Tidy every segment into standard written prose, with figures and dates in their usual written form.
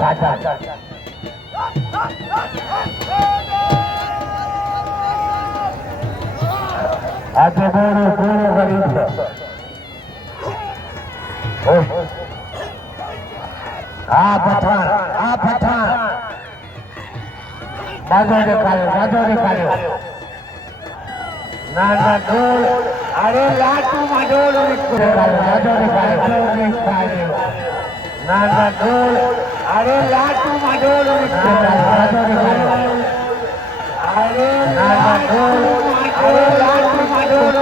साजन आगे बोलो बोलो गरीब पठान बाजो निकालो ना डोल अरे लाटू में डोल बाजो निकालो ना डोल अरे लाटू में डोल बाजो निकालो अरे ना डोल अरे लाटू में डोल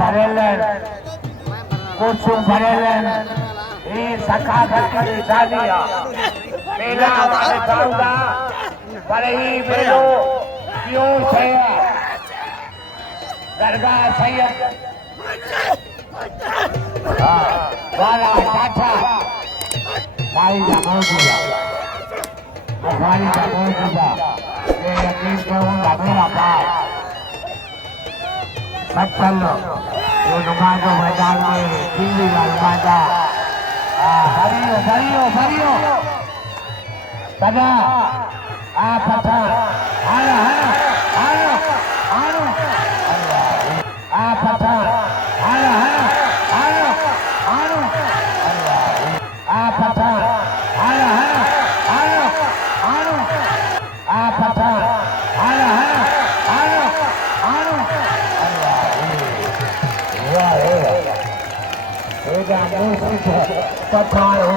भरेलन कुसुम भरेलन ये सखा भक्ति शादिया मेला हमारे जाऊंगा पर ही मेलो क्यों से दरगाह सैयद वाला चाचा भाई का मौजूदा बुखारी का मौजूदा ये यकीन करूंगा मेरा बाप बच्चन जो नुमाजो मैदान में दिल्ली का नुमाजा भरियो सदा पठान पठान पठान